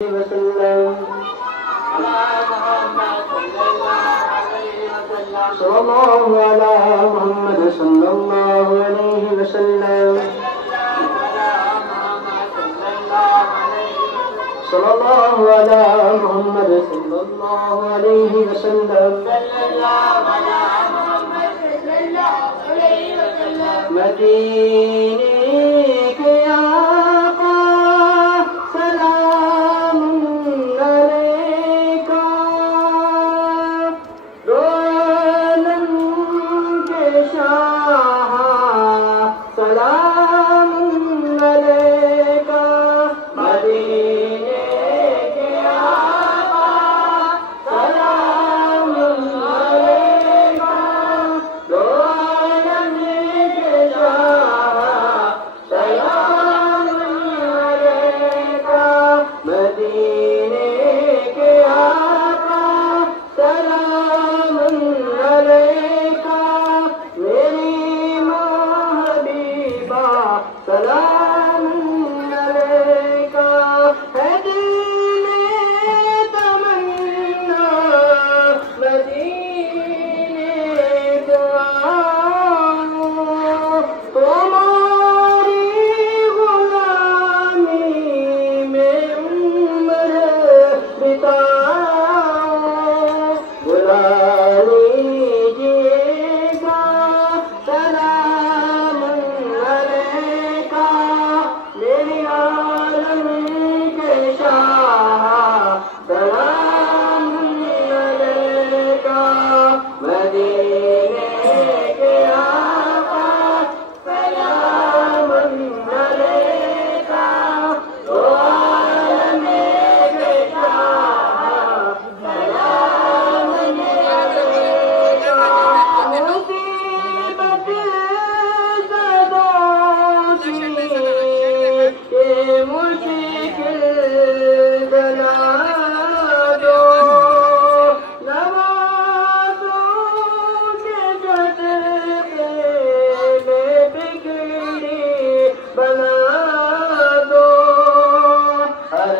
वसल्लम सल्लल्लाहु अला मुहम्मद सल्लल्लाहु अलैहि वसल्लम सल्लल्लाहु अला मुहम्मद सल्लल्लाहु अलैहि वसल्लम मदीने के आका सलाम अलैका दो आलम के शाह सलाम अलैका मदीने के आका सलाम अलैका दो आलम के शाह सलाम अलैका मदीने के आका सलाम अलैका मेरी माँ हबीबा सलाम अलैका है दिल में तमन्ना मदीने को आओ तुम्हारी गुलामी में उम्र बिताओ बुला लीजिएगा सलाम अलैका मेरे आलम के शाह सलाम अलैका मदीने के आका सलाम अलैका दो आलम के शाह सलाम अलैका मुसीबत ज़दों की ये मुश्किल बना दो नवाज़ों के सदक़े में बिगड़ी बना दो हर